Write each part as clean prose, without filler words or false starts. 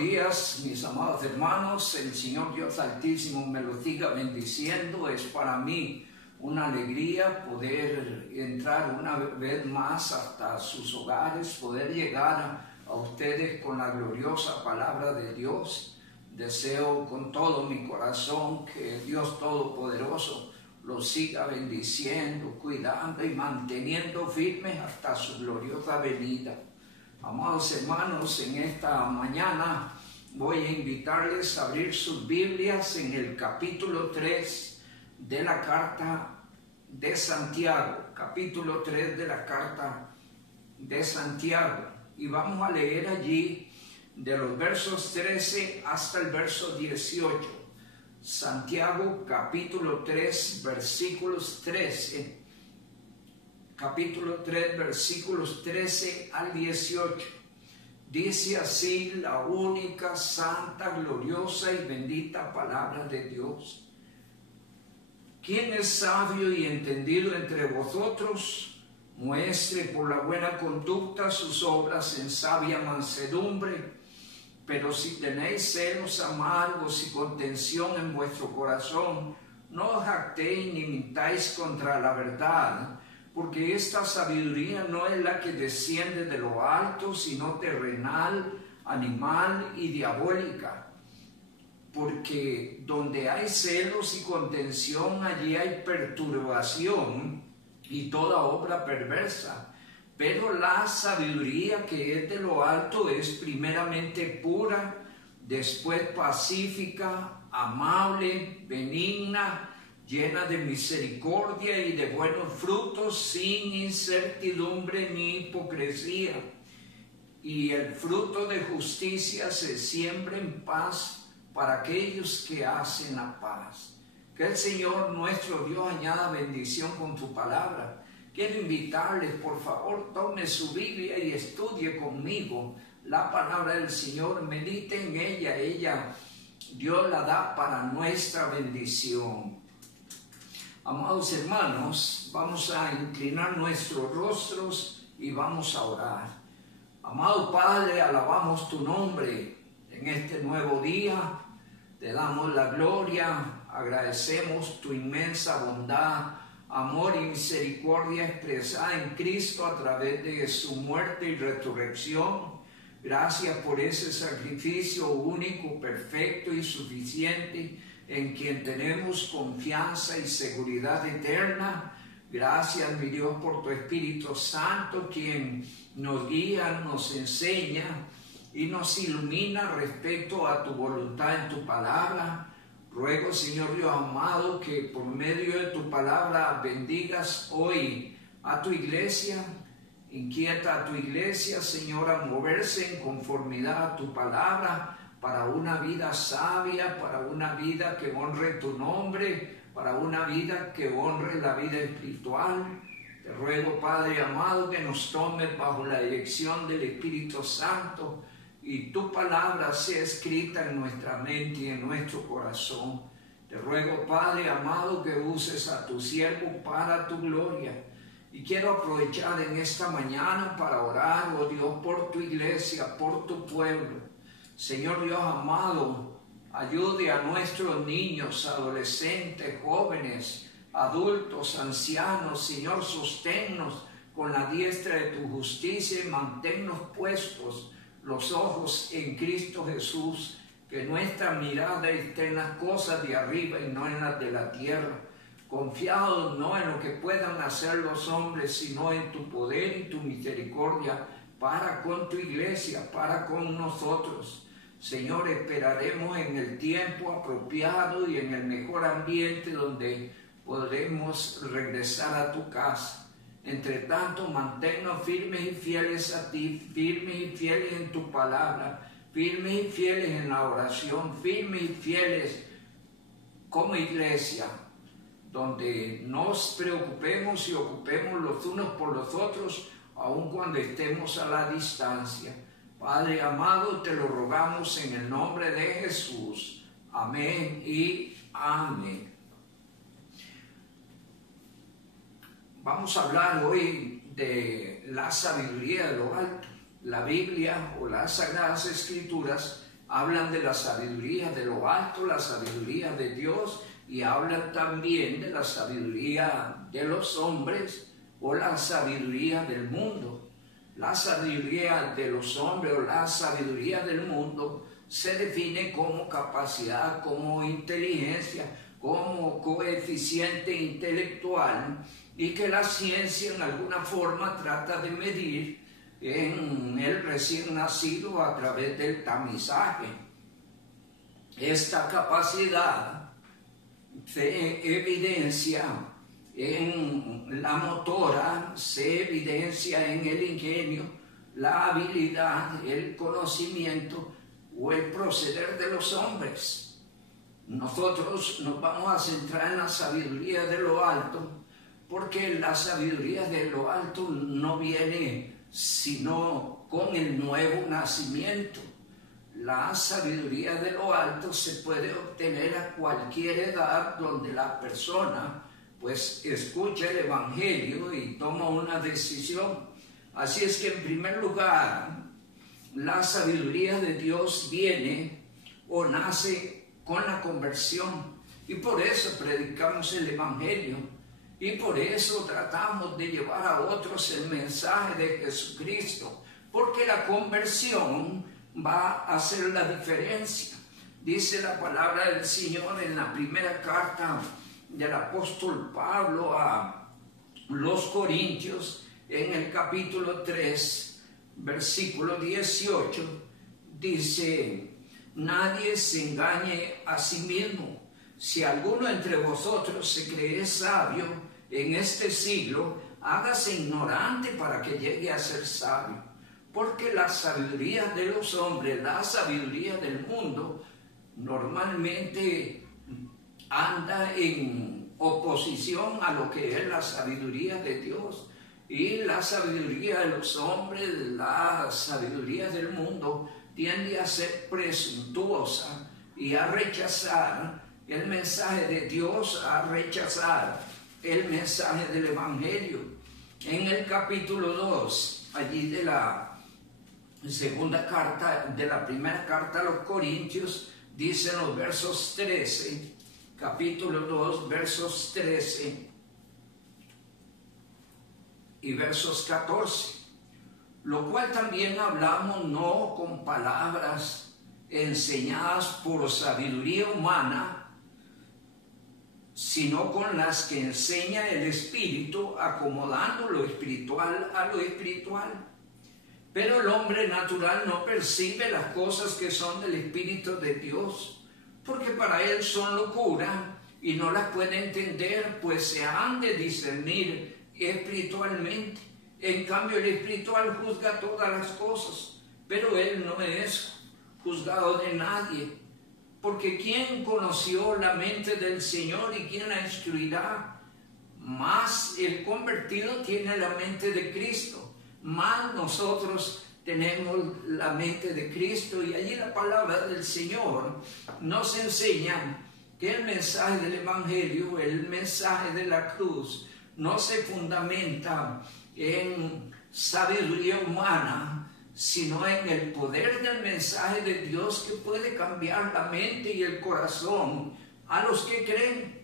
días, mis amados hermanos. El Señor Dios Altísimo me los siga bendiciendo. Es para mí una alegría poder entrar una vez más hasta sus hogares, poder llegar a ustedes con la gloriosa palabra de Dios. Deseo con todo mi corazón que Dios Todopoderoso los siga bendiciendo, cuidando y manteniendo firmes hasta su gloriosa venida. Amados hermanos, en esta mañana voy a invitarles a abrir sus Biblias en el capítulo 3 de la carta de Santiago, capítulo 3 de la carta de Santiago, y vamos a leer allí de los versos 13 hasta el verso 18. Santiago capítulo 3 versículos 13. Capítulo 3, versículos 13 al 18. Dice así la única, santa, gloriosa y bendita palabra de Dios. ¿Quién es sabio y entendido entre vosotros? Muestre por la buena conducta sus obras en sabia mansedumbre. Pero si tenéis celos amargos y contención en vuestro corazón, no os jactéis ni mintáis contra la verdad, porque esta sabiduría no es la que desciende de lo alto, sino terrenal, animal y diabólica. Porque donde hay celos y contención, allí hay perturbación y toda obra perversa. Pero la sabiduría que es de lo alto es primeramente pura, después pacífica, amable, benigna, llena de misericordia y de buenos frutos, sin incertidumbre ni hipocresía. Y el fruto de justicia se siembra en paz para aquellos que hacen la paz. Que el Señor nuestro Dios añada bendición con su palabra. Quiero invitarles, por favor, tome su Biblia y estudie conmigo la palabra del Señor. Medite en ella. Dios la da para nuestra bendición. Amados hermanos, vamos a inclinar nuestros rostros y vamos a orar. Amado Padre, alabamos tu nombre en este nuevo día. Te damos la gloria, agradecemos tu inmensa bondad, amor y misericordia expresada en Cristo a través de su muerte y resurrección. Gracias por ese sacrificio único, perfecto y suficiente, en quien tenemos confianza y seguridad eterna. Gracias, mi Dios, por tu Espíritu Santo, quien nos guía, nos enseña y nos ilumina respecto a tu voluntad en tu palabra. Ruego, Señor Dios amado, que por medio de tu palabra bendigas hoy a tu iglesia. Inquieta a tu iglesia, Señor, a moverse en conformidad a tu palabra, para una vida sabia, para una vida que honre tu nombre, para una vida que honre la vida espiritual. Te ruego, Padre amado, que nos tomes bajo la dirección del Espíritu Santo y tu palabra sea escrita en nuestra mente y en nuestro corazón. Te ruego, Padre amado, que uses a tu siervo para tu gloria. Y quiero aprovechar en esta mañana para orar, oh Dios, por tu iglesia, por tu pueblo. Señor Dios amado, ayude a nuestros niños, adolescentes, jóvenes, adultos, ancianos. Señor, sosténnos con la diestra de tu justicia y manténnos puestos los ojos en Cristo Jesús, que nuestra mirada esté en las cosas de arriba y no en las de la tierra, confiados no en lo que puedan hacer los hombres, sino en tu poder y tu misericordia para con tu iglesia, para con nosotros. Señor, esperaremos en el tiempo apropiado y en el mejor ambiente donde podremos regresar a tu casa. Entre tanto, manténnos firmes y fieles a ti, firmes y fieles en tu palabra, firmes y fieles en la oración, firmes y fieles como iglesia, donde nos preocupemos y ocupemos los unos por los otros, aun cuando estemos a la distancia. Padre amado, te lo rogamos en el nombre de Jesús. Amén y amén. Vamos a hablar hoy de la sabiduría de lo alto. La Biblia o las Sagradas Escrituras hablan de la sabiduría de lo alto, la sabiduría de Dios, y hablan también de la sabiduría de los hombres o la sabiduría del mundo. La sabiduría de los hombres o la sabiduría del mundo se define como capacidad, como inteligencia, como coeficiente intelectual, y que la ciencia en alguna forma trata de medir en el recién nacido a través del tamizaje. Esta capacidad se evidencia en la motora, se evidencia en el ingenio, la habilidad, el conocimiento o el proceder de los hombres. Nosotros nos vamos a centrar en la sabiduría de lo alto, porque la sabiduría de lo alto no viene sino con el nuevo nacimiento. La sabiduría de lo alto se puede obtener a cualquier edad donde la persona pues escucha el evangelio y toma una decisión. Así es que en primer lugar, la sabiduría de Dios viene o nace con la conversión, y por eso predicamos el evangelio, y por eso tratamos de llevar a otros el mensaje de Jesucristo, porque la conversión va a hacer la diferencia. Dice la palabra del Señor en la primera carta del apóstol Pablo a los Corintios, en el capítulo 3, versículo 18, dice: nadie se engañe a sí mismo. Si alguno entre vosotros se cree sabio en este siglo, hágase ignorante para que llegue a ser sabio. Porque la sabiduría de los hombres, la sabiduría del mundo, normalmente anda en oposición a lo que es la sabiduría de Dios. Y la sabiduría de los hombres, la sabiduría del mundo, tiende a ser presuntuosa y a rechazar el mensaje de Dios, a rechazar el mensaje del Evangelio. En el capítulo 2, allí de la segunda carta, de la primera carta a los Corintios, dicen los versos 13, capítulo 2, versos 13 y versos 14, lo cual también hablamos no con palabras enseñadas por sabiduría humana, sino con las que enseña el Espíritu, acomodando lo espiritual a lo espiritual. Pero el hombre natural no percibe las cosas que son del Espíritu de Dios, porque para él son locura y no las puede entender, pues se han de discernir espiritualmente. En cambio, el espiritual juzga todas las cosas, pero él no es juzgado de nadie. Porque ¿quién conoció la mente del Señor y quién la instruirá? Más el convertido tiene la mente de Cristo, más nosotros tenemos la mente de Cristo. Y allí la palabra del Señor nos enseña que el mensaje del Evangelio, el mensaje de la cruz, no se fundamenta en sabiduría humana, sino en el poder del mensaje de Dios, que puede cambiar la mente y el corazón a los que creen.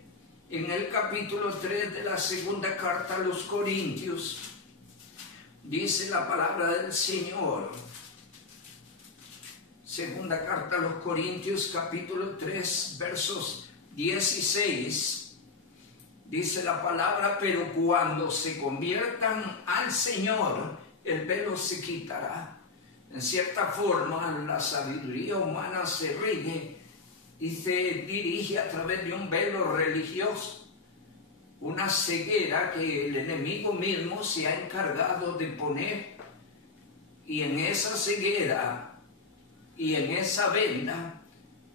En el capítulo 3 de la segunda carta a los Corintios, dice la palabra del Señor, segunda carta a los Corintios, capítulo 3, versos 16, dice la palabra: pero cuando se conviertan al Señor, el velo se quitará. En cierta forma, la sabiduría humana se rige y se dirige a través de un velo religioso, una ceguera que el enemigo mismo se ha encargado de poner. Y en esa ceguera y en esa venda,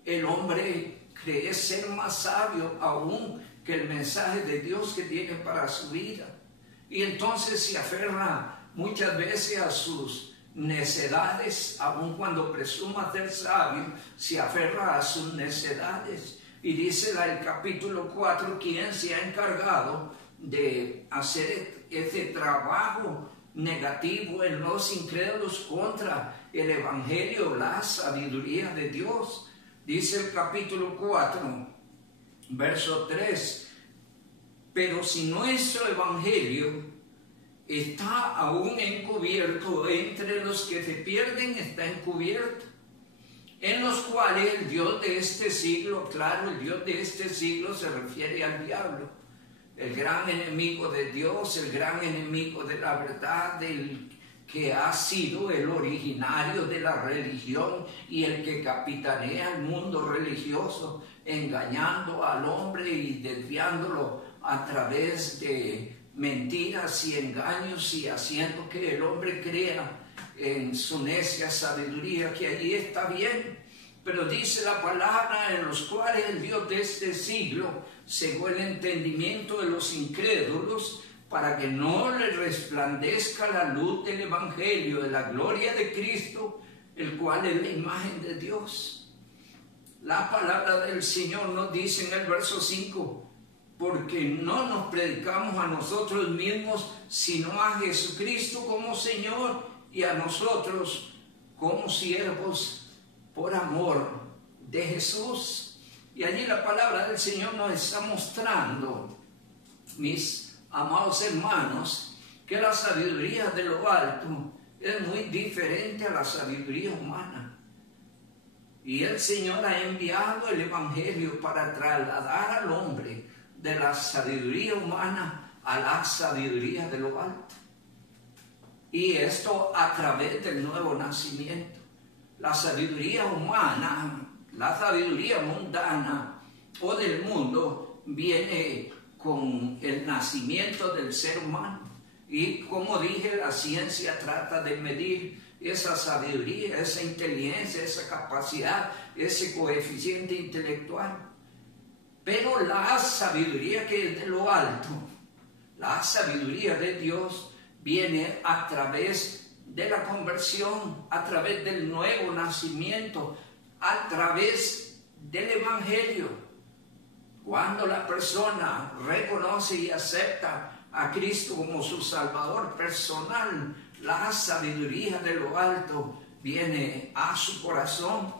el hombre cree ser más sabio aún que el mensaje de Dios que tiene para su vida. Y entonces se aferra muchas veces a sus necedades, aun cuando presuma ser sabio, se aferra a sus necedades. Y dice el capítulo 4, ¿quién se ha encargado de hacer ese trabajo negativo en los incrédulos contra el evangelio, la sabiduría de Dios. Dice el capítulo 4, verso 3, pero si nuestro evangelio está aún encubierto, entre los que se pierden está encubierto, en los cuales el Dios de este siglo, claro, el Dios de este siglo se refiere al diablo, el gran enemigo de Dios, el gran enemigo de la verdad, el que ha sido el originario de la religión y el que capitanea el mundo religioso, engañando al hombre y desviándolo a través de mentiras y engaños y haciendo que el hombre crea en su necia sabiduría que allí está bien. Pero dice la palabra, en los cuales el Dios de este siglo cegó el entendimiento de los incrédulos, para que no les resplandezca la luz del evangelio de la gloria de Cristo, el cual es la imagen de Dios. La palabra del Señor nos dice en el verso 5, porque no nos predicamos a nosotros mismos, sino a Jesucristo como Señor y a nosotros como siervos por amor de Jesús. Y allí la palabra del Señor nos está mostrando, mis amados hermanos, que la sabiduría de lo alto es muy diferente a la sabiduría humana. Y el Señor ha enviado el evangelio para trasladar al hombre de la sabiduría humana a la sabiduría de lo alto. Y esto a través del nuevo nacimiento. La sabiduría humana, la sabiduría mundana o del mundo viene con el nacimiento del ser humano. Y como dije, la ciencia trata de medir esa sabiduría, esa inteligencia, esa capacidad, ese coeficiente intelectual. Pero la sabiduría que es de lo alto, la sabiduría de Dios, viene a través de la conversión, a través del nuevo nacimiento, a través del evangelio. Cuando la persona reconoce y acepta a Cristo como su Salvador personal, la sabiduría de lo alto viene a su corazón.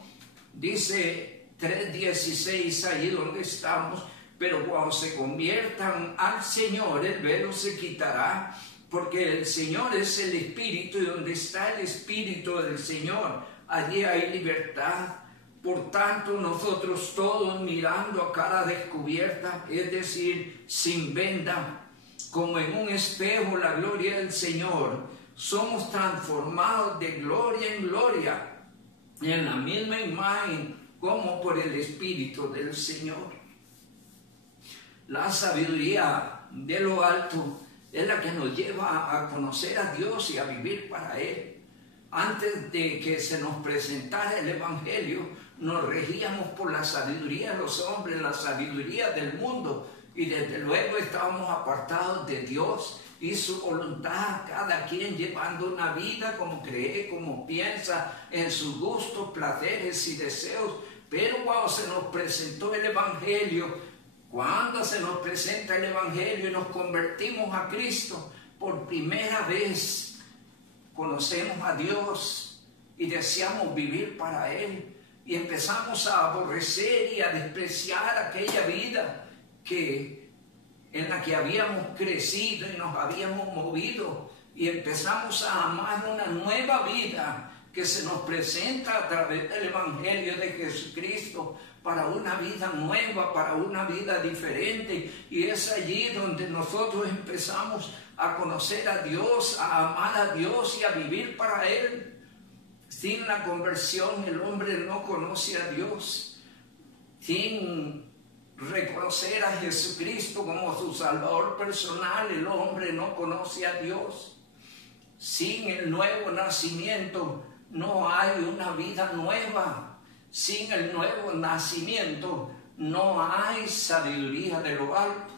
Dice 3:16 ahí donde estamos, pero cuando se conviertan al Señor, el velo se quitará, porque el Señor es el Espíritu, y donde está el Espíritu del Señor, allí hay libertad. Por tanto, nosotros todos mirando a cara descubierta, es decir, sin venda, como en un espejo la gloria del Señor, somos transformados de gloria en gloria, en la misma imagen como por el Espíritu del Señor. La sabiduría de lo alto es la que nos lleva a conocer a Dios y a vivir para Él. Antes de que se nos presentara el Evangelio, nos regíamos por la sabiduría de los hombres, la sabiduría del mundo, y desde luego estábamos apartados de Dios y su voluntad, cada quien llevando una vida como cree, como piensa, en sus gustos, placeres y deseos. Pero cuando se nos presentó el Evangelio, cuando se nos presenta el Evangelio y nos convertimos a Cristo, por primera vez conocemos a Dios y deseamos vivir para Él. Y empezamos a aborrecer y a despreciar aquella vida en la que habíamos crecido y nos habíamos movido. Y empezamos a amar una nueva vida que se nos presenta a través del Evangelio de Jesucristo, para una vida nueva, para una vida diferente. Y es allí donde nosotros empezamos a conocer a Dios, a amar a Dios y a vivir para Él. Sin la conversión el hombre no conoce a Dios. Sin reconocer a Jesucristo como su Salvador personal, el hombre no conoce a Dios. Sin el nuevo nacimiento no hay una vida nueva. Sin el nuevo nacimiento no hay sabiduría de lo alto.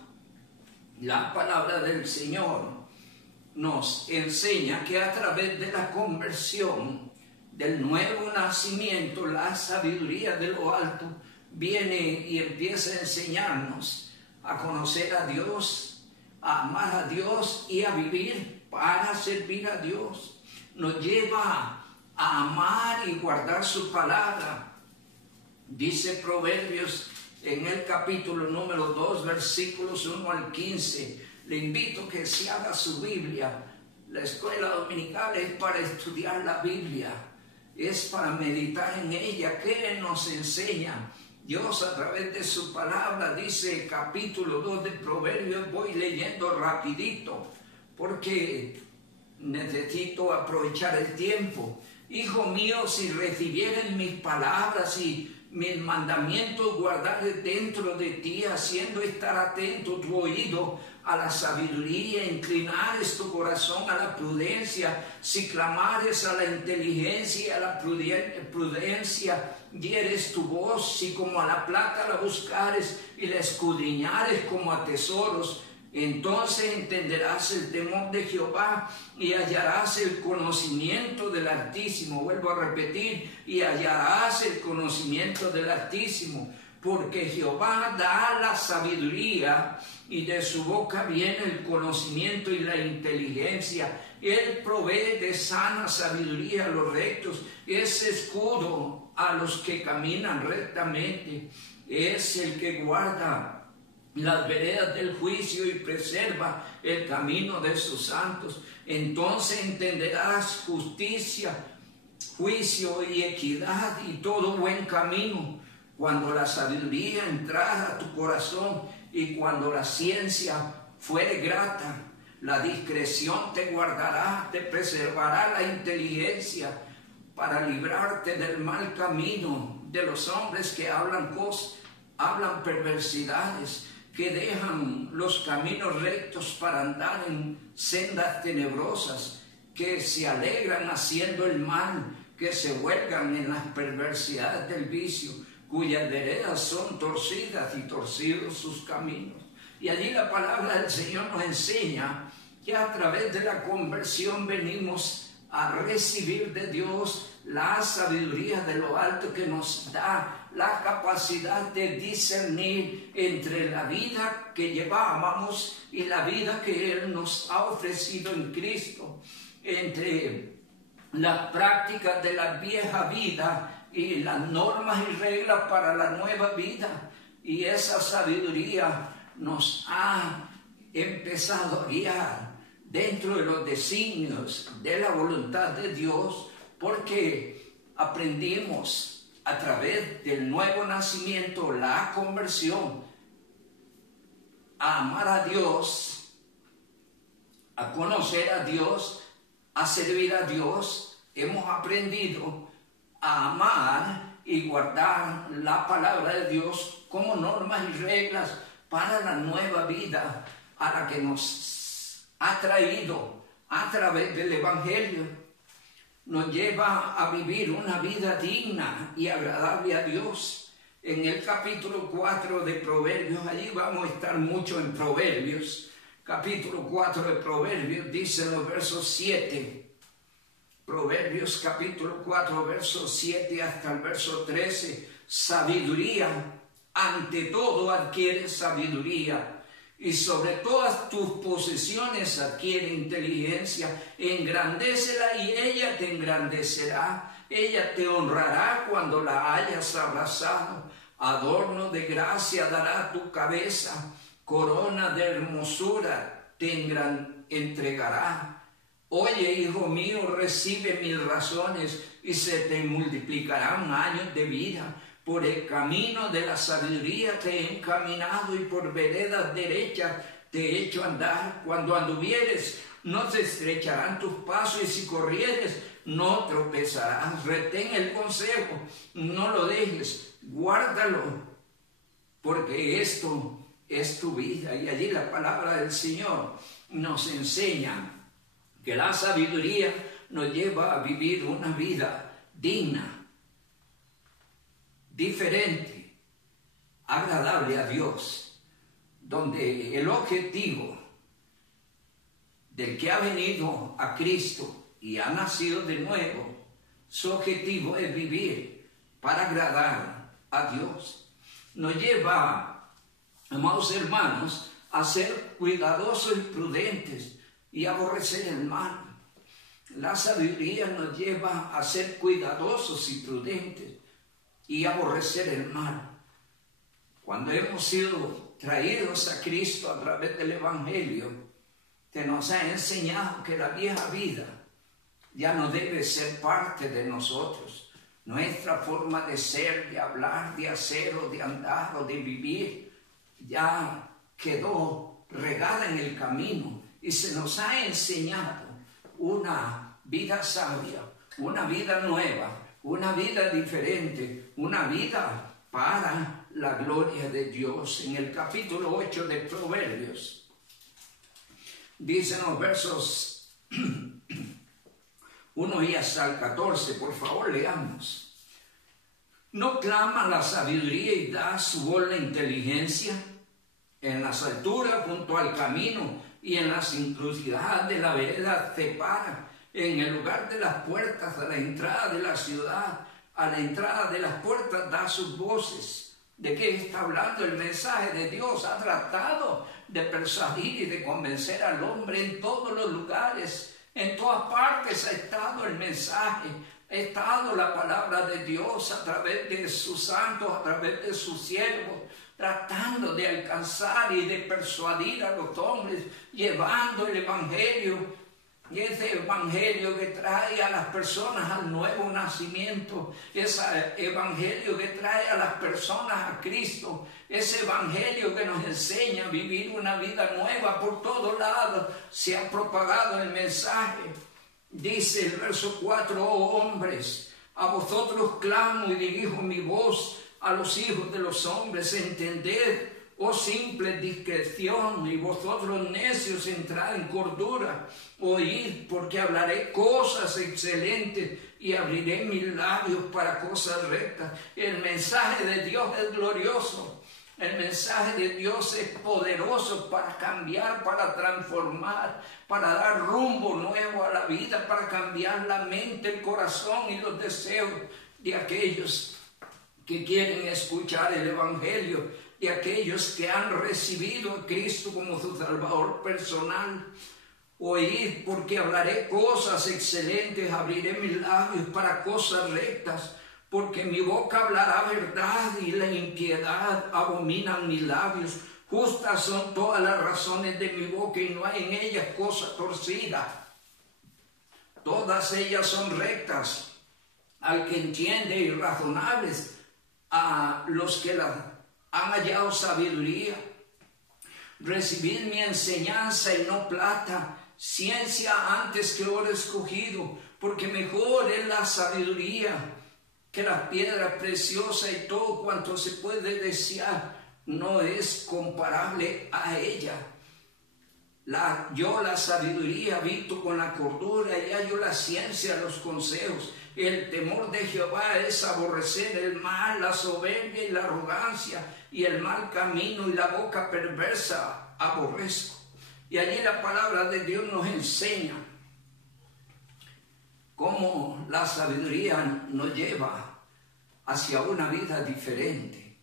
La palabra del Señor nos enseña que a través de la conversión, del nuevo nacimiento, la sabiduría de lo alto viene y empieza a enseñarnos a conocer a Dios, a amar a Dios y a vivir para servir a Dios. Nos lleva a amar y guardar su palabra. Dice Proverbios en el capítulo número 2, versículos 1 al 15. Le invito que se haga su Biblia. La escuela dominical es para estudiar la Biblia, es para meditar en ella. ¿Qué nos enseña Dios a través de su palabra? Dice capítulo 2 de Proverbios, voy leyendo rapidito porque necesito aprovechar el tiempo. Hijo mío, si recibieres mis palabras y mis mandamientos guardares dentro de ti, haciendo estar atento tu oído a la sabiduría, inclinares tu corazón a la prudencia, si clamares a la inteligencia y a la prudencia, dieres tu voz, si como a la plata la buscares y la escudriñares como a tesoros, entonces entenderás el temor de Jehová y hallarás el conocimiento del Altísimo. Vuelvo a repetir, y hallarás el conocimiento del Altísimo, porque Jehová da la sabiduría y de su boca viene el conocimiento y la inteligencia. Él provee de sana sabiduría a los rectos, es escudo a los que caminan rectamente, es el que guarda las veredas del juicio y preserva el camino de sus santos. Entonces entenderás justicia, juicio y equidad y todo buen camino, cuando la sabiduría entrara a tu corazón y cuando la ciencia fuere grata. La discreción te guardará, te preservará la inteligencia para librarte del mal camino, de los hombres que hablan perversidades, que dejan los caminos rectos para andar en sendas tenebrosas, que se alegran haciendo el mal, que se huelgan en las perversidades del vicio, cuyas veredas son torcidas y torcidos sus caminos. Y allí la palabra del Señor nos enseña que a través de la conversión venimos a recibir de Dios la sabiduría de lo alto, que nos da la capacidad de discernir entre la vida que llevábamos y la vida que Él nos ha ofrecido en Cristo, entre las prácticas de la vieja vida y las normas y reglas para la nueva vida. Y esa sabiduría nos ha empezado a guiar dentro de los designios de la voluntad de Dios, porque aprendimos a través del nuevo nacimiento, la conversión, a amar a Dios, a conocer a Dios, a servir a Dios. Hemos aprendido a amar y guardar la palabra de Dios como normas y reglas para la nueva vida a la que nos ha traído a través del Evangelio. Nos lleva a vivir una vida digna y agradable a Dios. En el capítulo 4 de Proverbios, allí vamos a estar mucho en Proverbios, capítulo 4 de Proverbios, dice en los versos 7, Proverbios capítulo 4, versos 7 hasta el verso 13, sabiduría, ante todo adquiere sabiduría, y sobre todas tus posesiones adquiere inteligencia. Engrandécela y ella te engrandecerá. Ella te honrará cuando la hayas abrazado. Adorno de gracia dará tu cabeza. Corona de hermosura te entregará. Oye, hijo mío, recibe mis razones y se te multiplicarán años de vida. Por el camino de la sabiduría te he encaminado y por veredas derechas te he hecho andar. Cuando anduvieres, no te estrecharán tus pasos, y si corrieres, no tropezarás. Retén el consejo, no lo dejes, guárdalo, porque esto es tu vida. Y allí la palabra del Señor nos enseña que la sabiduría nos lleva a vivir una vida digna, diferente, agradable a Dios, donde el objetivo del que ha venido a Cristo y ha nacido de nuevo, su objetivo es vivir para agradar a Dios. Nos lleva, amados hermanos, a ser cuidadosos y prudentes y aborrecer el mal. La sabiduría nos lleva a ser cuidadosos y prudentes y aborrecer el mal. Cuando hemos sido traídos a Cristo a través del Evangelio, que nos ha enseñado que la vieja vida ya no debe ser parte de nosotros. Nuestra forma de ser, de hablar, de hacer o de andar o de vivir ya quedó regada en el camino y se nos ha enseñado una vida sabia, una vida nueva, una vida diferente, una vida para la gloria de Dios. En el capítulo 8 de Proverbios, dicen los versos 1 y hasta el 14, por favor leamos. ¿No clama la sabiduría y da su voz la inteligencia? En las alturas junto al camino y en las encrucijadas de la vereda se para. En el lugar de las puertas a la entrada de la ciudad, a la entrada de las puertas da sus voces. ¿De qué está hablando? El mensaje de Dios ha tratado de persuadir y de convencer al hombre en todos los lugares. En todas partes ha estado el mensaje, ha estado la palabra de Dios a través de sus santos, a través de sus siervos, tratando de alcanzar y de persuadir a los hombres, llevando el Evangelio. Y ese Evangelio que trae a las personas al nuevo nacimiento, ese Evangelio que trae a las personas a Cristo, ese Evangelio que nos enseña a vivir una vida nueva por todos lados, se ha propagado el mensaje. Dice el verso 4, oh hombres, a vosotros clamo y dirijo mi voz, a los hijos de los hombres, entended, oh simple discreción, y vosotros necios entrad en cordura, oíd, porque hablaré cosas excelentes y abriré mis labios para cosas rectas. El mensaje de Dios es glorioso. El mensaje de Dios es poderoso para cambiar, para transformar, para dar rumbo nuevo a la vida, para cambiar la mente, el corazón y los deseos de aquellos que quieren escuchar el Evangelio, de aquellos que han recibido a Cristo como su Salvador personal. Oíd, porque hablaré cosas excelentes, abriré mis labios para cosas rectas, porque mi boca hablará verdad y la impiedad abominan mis labios. Justas son todas las razones de mi boca y no hay en ellas cosa torcida. Todas ellas son rectas al que entiende y razonables a los que las han hallado sabiduría. Recibid mi enseñanza y no plata, ciencia antes que oro escogido, porque mejor es la sabiduría que la piedra preciosa, y todo cuanto se puede desear no es comparable a ella. Yo la sabiduría habito con la cordura y hallo la ciencia, los consejos. El temor de Jehová es aborrecer el mal, la soberbia y la arrogancia, y el mal camino y la boca perversa aborrezco. Y allí la palabra de Dios nos enseña cómo la sabiduría nos lleva hacia una vida diferente,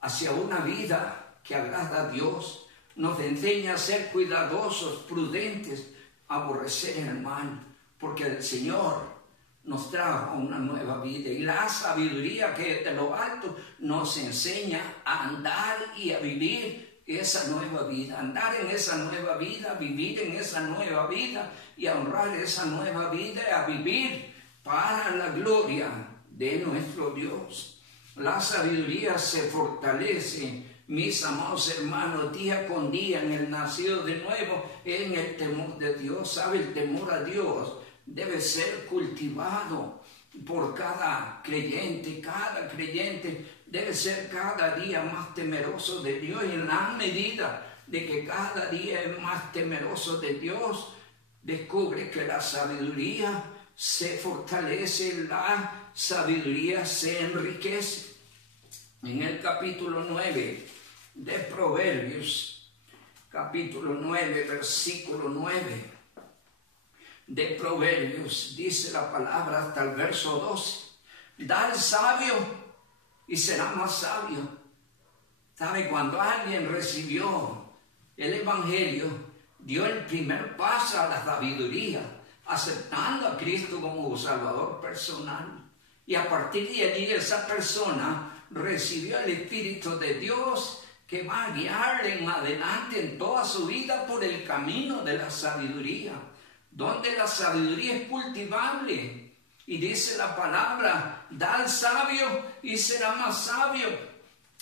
hacia una vida que agrada a Dios. Nos enseña a ser cuidadosos, prudentes, a aborrecer el mal, porque el Señor nos trajo una nueva vida, y la sabiduría que de lo alto nos enseña a andar y a vivir esa nueva vida, andar en esa nueva vida, vivir en esa nueva vida y a honrar esa nueva vida y a vivir para la gloria de nuestro Dios. La sabiduría se fortalece, mis amados hermanos, día con día en el nacido de nuevo, en el temor de Dios. ¿Sabe? El temor a Dios debe ser cultivado por cada creyente. Cada creyente debe ser cada día más temeroso de Dios, y en la medida de que cada día es más temeroso de Dios, descubre que la sabiduría se fortalece, la sabiduría se enriquece. En el capítulo 9 de Proverbios, capítulo 9, versículo 9, de Proverbios, dice la palabra hasta el verso 12, da al sabio y será más sabio. ¿Sabe? Cuando alguien recibió el Evangelio dio el primer paso a la sabiduría, aceptando a Cristo como Salvador personal. Y a partir de allí esa persona recibió el Espíritu de Dios, que va a guiarle en adelante en toda su vida por el camino de la sabiduría, donde la sabiduría es cultivable. Y dice la palabra, da al sabio y será más sabio,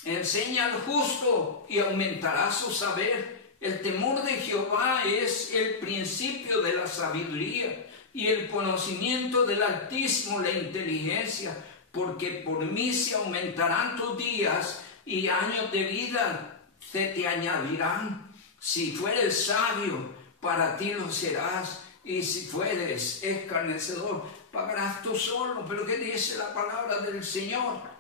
enseña al justo y aumentará su saber. El temor de Jehová es el principio de la sabiduría, y el conocimiento del Altísimo la inteligencia, porque por mí se aumentarán tus días y años de vida se te añadirán. Si fueres sabio, para ti lo serás, y si fueres escarnecedor, pagarás tú solo. Pero ¿qué dice la palabra del Señor?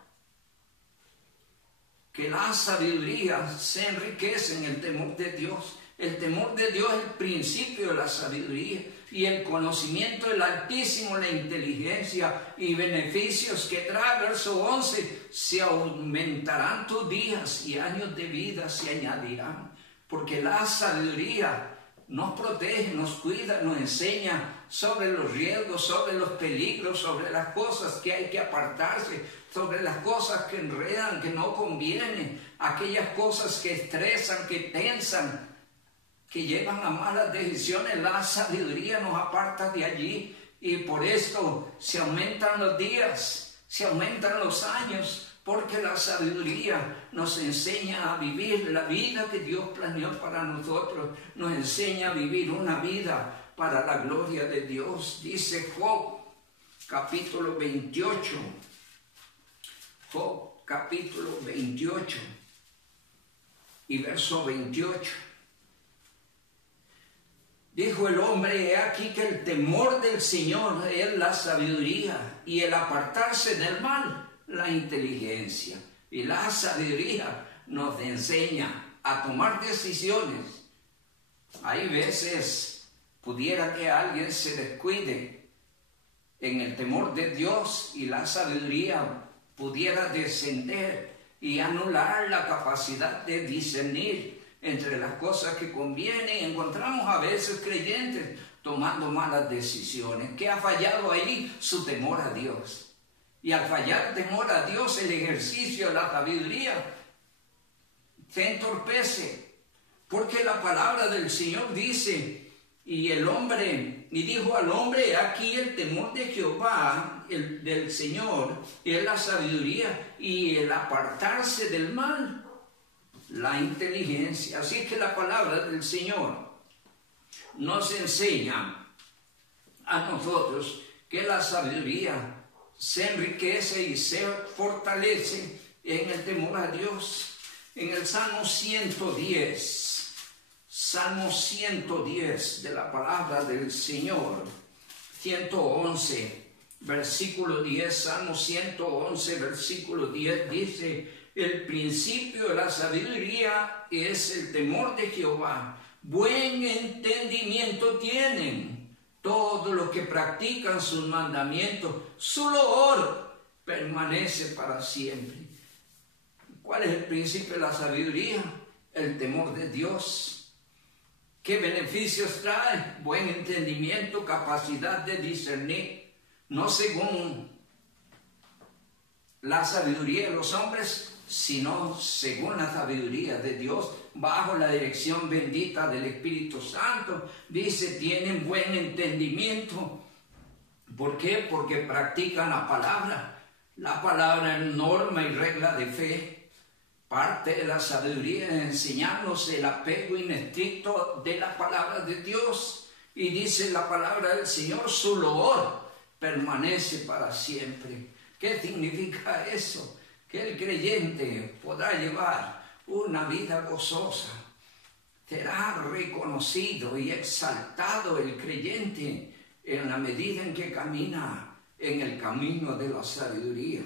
Que la sabiduría se enriquece en el temor de Dios. El temor de Dios es el principio de la sabiduría, y el conocimiento del Altísimo la inteligencia, y beneficios que trae, verso 11, se aumentarán tus días y años de vida se añadirán. Porque la sabiduría nos protege, nos cuida, nos enseña sobre los riesgos, sobre los peligros, sobre las cosas que hay que apartarse, sobre las cosas que enredan, que no convienen, aquellas cosas que estresan, que tensan, que llevan a malas decisiones. La sabiduría nos aparta de allí, y por esto se aumentan los días, se aumentan los años, porque la sabiduría nos enseña a vivir la vida que Dios planeó para nosotros, nos enseña a vivir una vida para la gloria de Dios. Dice Job, capítulo 28, Job, capítulo 28, y verso 28. Dijo el hombre, he aquí que el temor del Señor es la sabiduría, y el apartarse del mal, la inteligencia. Y la sabiduría nos enseña a tomar decisiones. Hay veces, pudiera que alguien se descuide en el temor de Dios, y la sabiduría pudiera descender y anular la capacidad de discernir entre las cosas que convienen. Encontramos a veces creyentes tomando malas decisiones. ¿Qué ha fallado ahí? Su temor a Dios. Y al fallar temor a Dios, el ejercicio de la sabiduría se entorpece. Porque la palabra del Señor dice, y dijo al hombre, aquí el temor de Jehová, del Señor, es la sabiduría, y el apartarse del mal, la inteligencia. Así es que la palabra del Señor nos enseña a nosotros que la sabiduría se enriquece y se fortalece en el temor a Dios. En el Salmo 110 de la palabra del Señor, 111, versículo 10, Salmo 111, versículo 10, dice, el principio de la sabiduría es el temor de Jehová. Buen entendimiento tienen todos los que practican sus mandamientos. Su loor permanece para siempre. ¿Cuál es el principio de la sabiduría? El temor de Dios. ¿Qué beneficios trae? Buen entendimiento, capacidad de discernir, no según la sabiduría de los hombres, sino según la sabiduría de Dios, bajo la dirección bendita del Espíritu Santo. Dice, tienen buen entendimiento. ¿Por qué? Porque practican la palabra. La palabra es norma y regla de fe. Parte de la sabiduría es enseñarnos el apego inestricto de la palabra de Dios. Y dice la palabra del Señor, su loor permanece para siempre. ¿Qué significa eso? Que el creyente podrá llevar una vida gozosa. Será reconocido y exaltado el creyente en la medida en que camina en el camino de la sabiduría.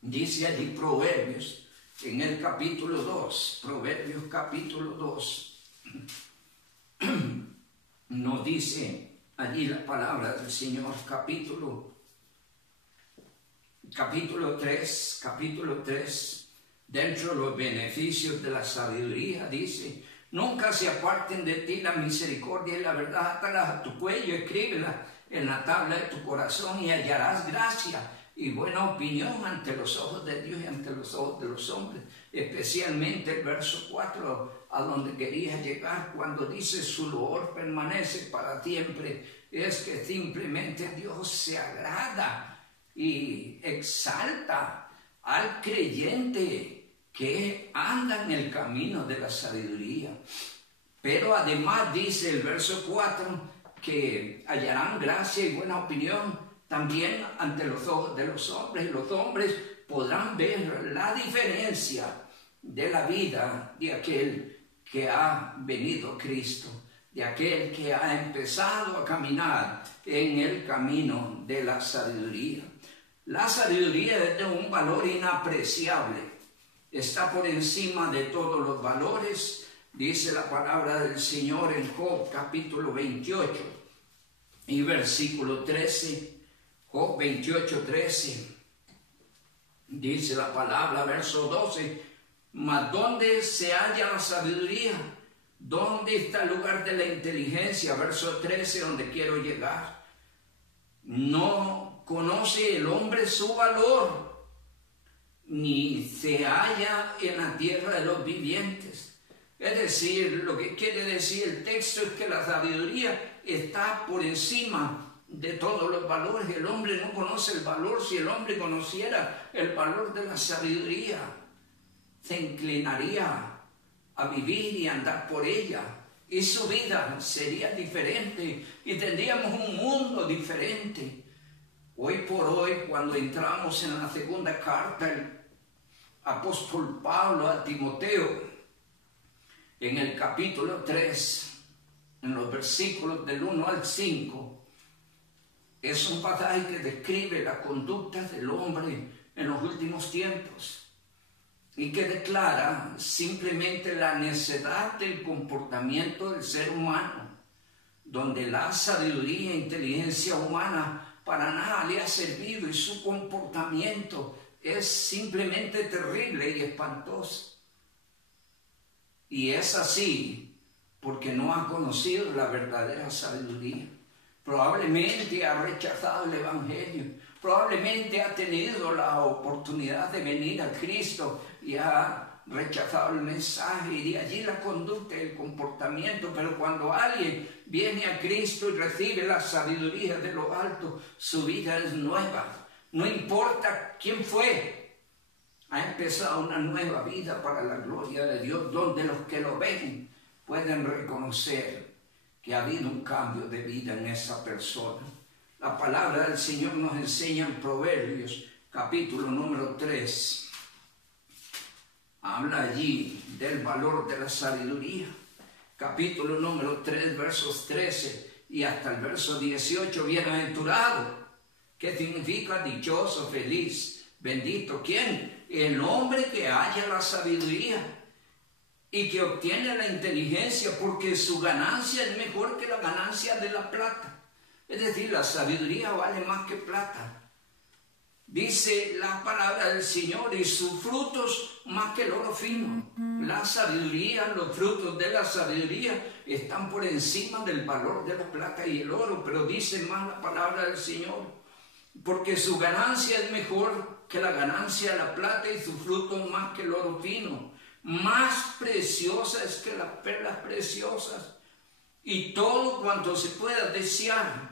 Dice allí Proverbios, en el capítulo 2, Proverbios capítulo 2, nos dice allí la palabra del Señor, capítulo 3, dentro de los beneficios de la sabiduría, dice, Nunca se aparten de ti la misericordia y la verdad, átalas a tu cuello, escríbelas en la tabla de tu corazón y hallarás gracia y buena opinión ante los ojos de Dios y ante los ojos de los hombres. Especialmente el verso 4, a donde quería llegar, cuando dice su loor permanece para siempre, es que simplemente Dios se agrada y exalta al creyente que anda en el camino de la sabiduría. Pero además dice el verso 4 que hallarán gracia y buena opinión también ante los ojos de los hombres, y los hombres podrán ver la diferencia de la vida de aquel que ha venido a Cristo, de aquel que ha empezado a caminar en el camino de la sabiduría. La sabiduría es de un valor inapreciable, está por encima de todos los valores, dice la palabra del Señor en Job capítulo 28 y versículo 13, Job 28, 13, dice la palabra, verso 12, mas ¿dónde se halla la sabiduría? ¿Dónde está el lugar de la inteligencia? Verso 13, donde quiero llegar. No conoce el hombre su valor, ni se halla en la tierra de los vivientes. Es decir, lo que quiere decir el texto es que la sabiduría está por encima de todos los valores. El hombre no conoce el valor. Si el hombre conociera el valor de la sabiduría, se inclinaría a vivir y andar por ella, y su vida sería diferente y tendríamos un mundo diferente. Hoy por hoy, cuando entramos en la segunda carta del apóstol Pablo a Timoteo, en el capítulo 3, en los versículos del 1 al 5, es un pasaje que describe la conducta del hombre en los últimos tiempos y que declara simplemente la necedad del comportamiento del ser humano, donde la sabiduría e inteligencia humana para nada le ha servido y su comportamiento es simplemente terrible y espantoso. Y es así porque no ha conocido la verdadera sabiduría. Probablemente ha rechazado el Evangelio, probablemente ha tenido la oportunidad de venir a Cristo y ha rechazado el mensaje, y de allí la conducta y el comportamiento. Pero cuando alguien viene a Cristo y recibe la sabiduría de lo alto, su vida es nueva. No importa quién fue, ha empezado una nueva vida para la gloria de Dios, donde los que lo ven pueden reconocer que ha habido un cambio de vida en esa persona. La palabra del Señor nos enseña en Proverbios, capítulo número 3. Habla allí del valor de la sabiduría. Capítulo número 3, versos 13 y hasta el verso 18. Bienaventurado, que significa dichoso, feliz, bendito. ¿Quién? El hombre que halla la sabiduría y que obtiene la inteligencia, porque su ganancia es mejor que la ganancia de la plata. Es decir, la sabiduría vale más que plata. Dice la palabra del Señor, y sus frutos más que el oro fino. La sabiduría, los frutos de la sabiduría están por encima del valor de la plata y el oro. Pero dice más la palabra del Señor, porque su ganancia es mejor que la ganancia de la plata y sus frutos más que el oro fino. Más preciosa es que las perlas preciosas, y todo cuanto se pueda desear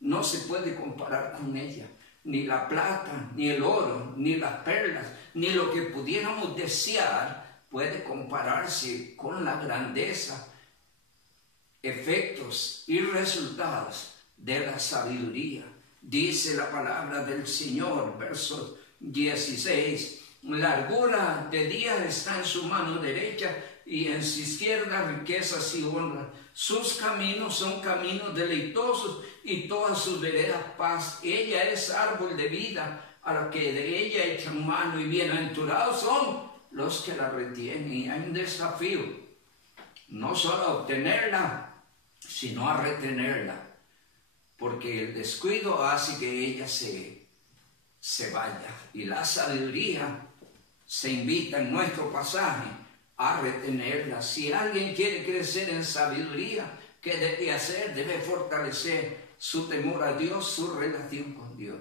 no se puede comparar con ella. Ni la plata, ni el oro, ni las perlas, ni lo que pudiéramos desear puede compararse con la grandeza, efectos y resultados de la sabiduría. Dice la palabra del Señor, verso 16, largura de días está en su mano derecha, y en su izquierda riquezas y honra. Sus caminos son caminos deleitosos, y todas sus veredas paz. Ella es árbol de vida, a la que de ella echan mano, y bienaventurados son los que la retienen. Y hay un desafío, no solo a obtenerla, sino a retenerla, porque el descuido hace que ella se vaya. Y la sabiduría se invita en nuestro pasaje a retenerla. Si alguien quiere crecer en sabiduría, ¿qué debe hacer? Debe fortalecer su temor a Dios, su relación con Dios.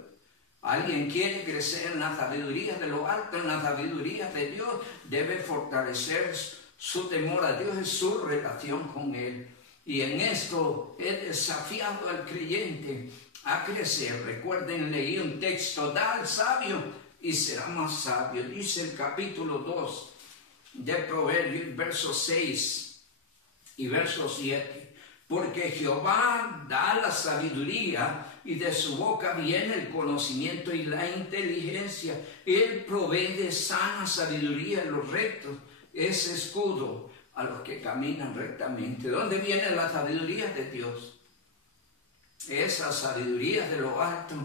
Alguien quiere crecer en la sabiduría de lo alto, en la sabiduría de Dios, debe fortalecer su temor a Dios y su relación con Él. Y en esto he desafiado al creyente a crecer. Recuerden, leí un texto: da al sabio y será más sabio. Dice el capítulo 2 de Proverbios, versos 6 y verso 7. Porque Jehová da la sabiduría, y de su boca viene el conocimiento y la inteligencia. Él provee de sana sabiduría a los rectos, es escudo a los que caminan rectamente. ¿Dónde viene la sabiduría de Dios? Esa sabiduría de lo alto,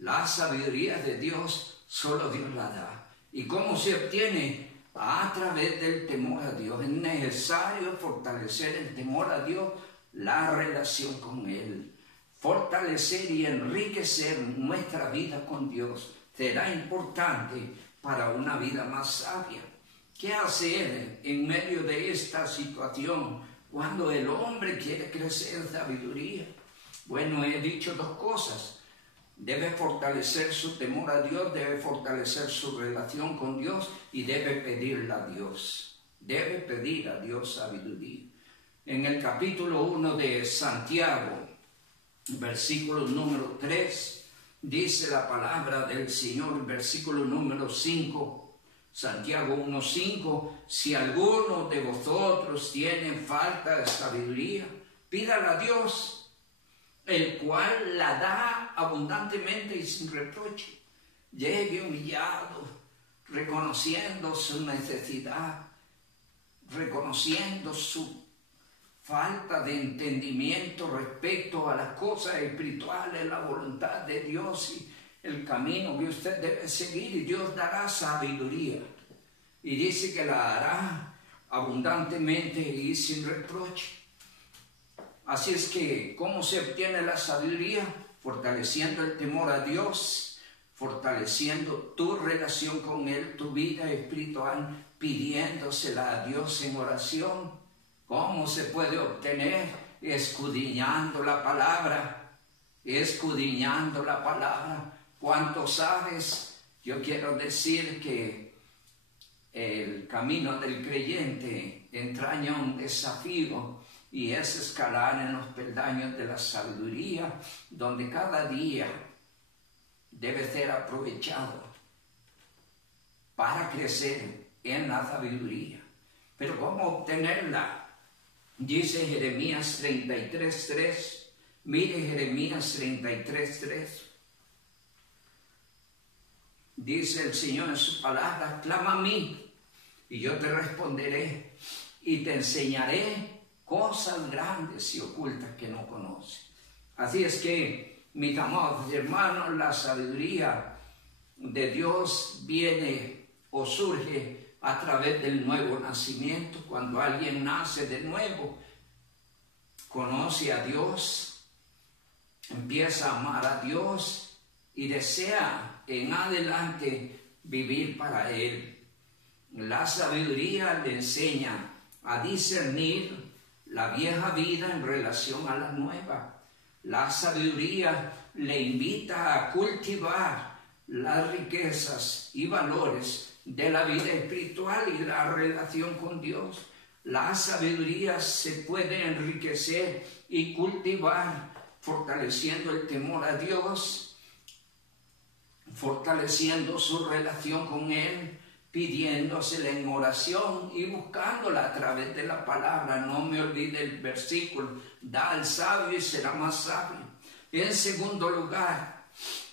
la sabiduría de Dios, solo Dios la da. ¿Y cómo se obtiene? A través del temor a Dios. Es necesario fortalecer el temor a Dios, la relación con Él. Fortalecer y enriquecer nuestra vida con Dios será importante para una vida más sabia. ¿Qué hacer en medio de esta situación cuando el hombre quiere crecer en sabiduría? Bueno, he dicho dos cosas. Debe fortalecer su temor a Dios, debe fortalecer su relación con Dios y debe pedirle a Dios. Debe pedir a Dios sabiduría. En el capítulo 1 de Santiago, versículo número 3, dice la palabra del Señor, versículo número 5, Santiago 1:5, si alguno de vosotros tiene falta de sabiduría, pídala a Dios, el cual la da abundantemente y sin reproche. Llegue humillado, reconociendo su necesidad, reconociendo su falta de entendimiento respecto a las cosas espirituales, la voluntad de Dios y el camino que usted debe seguir, y Dios dará sabiduría. Y dice que la hará abundantemente y sin reproche. Así es que, ¿cómo se obtiene la sabiduría? Fortaleciendo el temor a Dios, fortaleciendo tu relación con Él, tu vida espiritual, pidiéndosela a Dios en oración. ¿Cómo se puede obtener? Escudriñando la palabra, escudriñando la palabra. ¿Cuánto sabes? Yo quiero decir que el camino del creyente entraña un desafío, y es escalar en los peldaños de la sabiduría, donde cada día debe ser aprovechado para crecer en la sabiduría. Pero ¿cómo obtenerla? Dice Jeremías 33:3. Mire Jeremías 33:3. Dice el Señor en su palabra: clama a mí y yo te responderé y te enseñaré cosas grandes y ocultas que no conoces. Así es que, mis amados hermanos, la sabiduría de Dios viene o surge a través del nuevo nacimiento. Cuando alguien nace de nuevo, conoce a Dios, empieza a amar a Dios y desea en adelante vivir para Él. La sabiduría le enseña a discernir la vieja vida en relación a la nueva. La sabiduría le invita a cultivar las riquezas y valores de la vida espiritual y la relación con Dios. La sabiduría se puede enriquecer y cultivar fortaleciendo el temor a Dios, fortaleciendo su relación con Él, pidiéndosela en oración y buscándola a través de la palabra. No me olvide el versículo: da al sabio y será más sabio. En segundo lugar,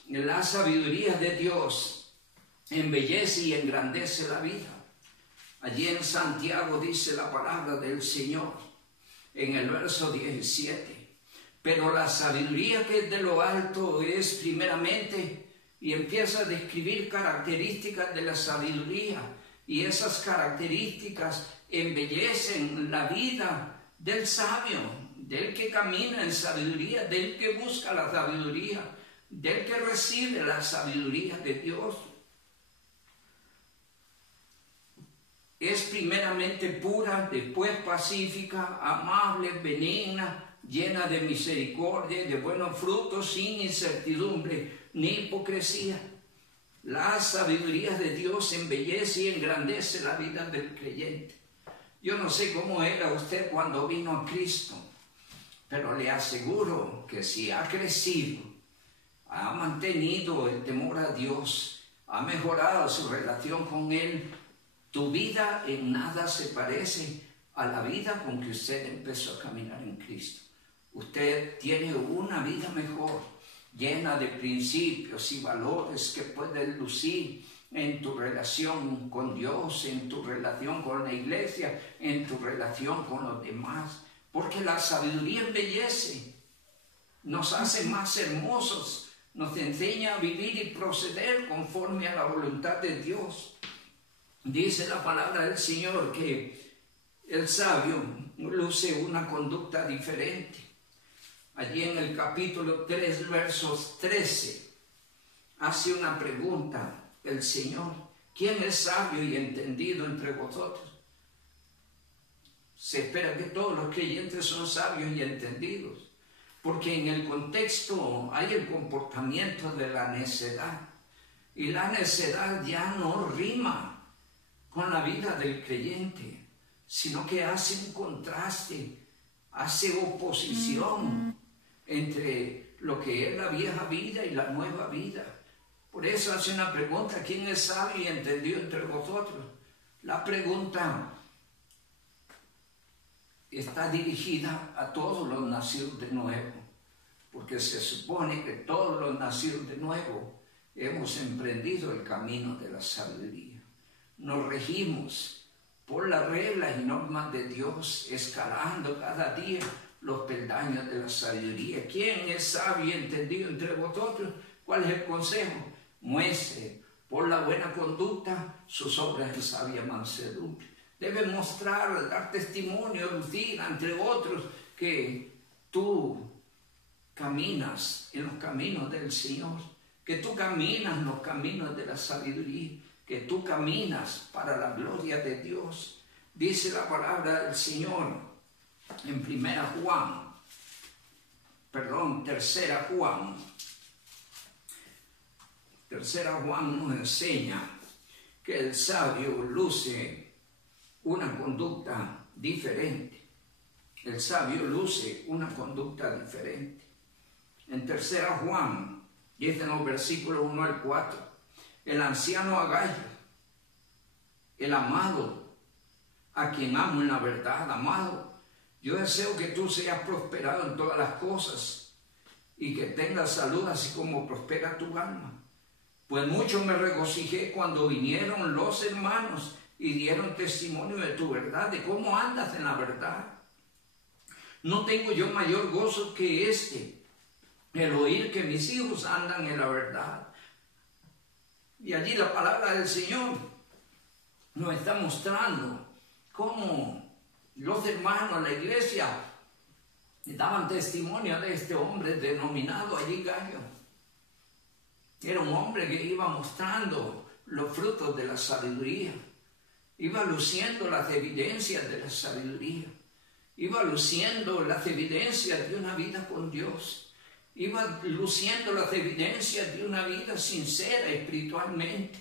la sabiduría de Dios embellece y engrandece la vida. Allí en Santiago dice la palabra del Señor en el verso 17: pero la sabiduría que es de lo alto es primeramente, y empieza a describir características de la sabiduría, y esas características embellecen la vida del sabio, del que camina en sabiduría, del que busca la sabiduría, del que recibe la sabiduría de Dios. es primeramente pura, después pacífica, amable, benigna, llena de misericordia y de buenos frutos, sin incertidumbre ni hipocresía. La sabiduría de Dios embellece y engrandece la vida del creyente. Yo no sé cómo era usted cuando vino a Cristo, pero le aseguro que si ha crecido, ha mantenido el temor a Dios, ha mejorado su relación con Él, tu vida en nada se parece a la vida con que usted empezó a caminar en Cristo. Usted tiene una vida mejor, llena de principios y valores que puedes lucir en tu relación con Dios, en tu relación con la iglesia, en tu relación con los demás. Porque la sabiduría embellece, nos hace más hermosos, nos enseña a vivir y proceder conforme a la voluntad de Dios. Dice la palabra del Señor que el sabio luce una conducta diferente. Allí en el capítulo 3, versos 13, hace una pregunta el Señor: ¿quién es sabio y entendido entre vosotros? Se espera que todos los creyentes son sabios y entendidos, porque en el contexto hay el comportamiento de la necedad, y la necedad ya no rima con la vida del creyente, sino que hace un contraste, hace oposición entre lo que es la vieja vida y la nueva vida. Por eso hace una pregunta: ¿quién es sabio y entendido entre vosotros? La pregunta está dirigida a todos los nacidos de nuevo, porque se supone que todos los nacidos de nuevo hemos emprendido el camino de la sabiduría. Nos regimos por las reglas y normas de Dios, escalando cada día los peldaños de la sabiduría. ¿Quién es sabio y entendido entre vosotros? ¿Cuál es el consejo? Muestre por la buena conducta sus obras de sabia mansedumbre. Debe mostrar, dar testimonio, lucir entre otros que tú caminas en los caminos del Señor, que tú caminas en los caminos de la sabiduría, que tú caminas para la gloria de Dios. Dice la palabra del Señor en 3 Juan nos enseña que el sabio luce una conducta diferente. El sabio luce una conducta diferente. En 3 Juan, dice en los versículos 1 al 4, el anciano Agayo, el amado, a quien amo en la verdad, amado, yo deseo que tú seas prosperado en todas las cosas y que tengas salud así como prospera tu alma. Pues mucho me regocijé cuando vinieron los hermanos y dieron testimonio de tu verdad, de cómo andas en la verdad. No tengo yo mayor gozo que el oír que mis hijos andan en la verdad. Y allí la palabra del Señor nos está mostrando cómo los hermanos, la iglesia, daban testimonio de este hombre denominado allí Gallo. Era un hombre que iba mostrando los frutos de la sabiduría, iba luciendo las evidencias de la sabiduría, iba luciendo las evidencias de una vida con Dios, iba luciendo las evidencias de una vida sincera espiritualmente.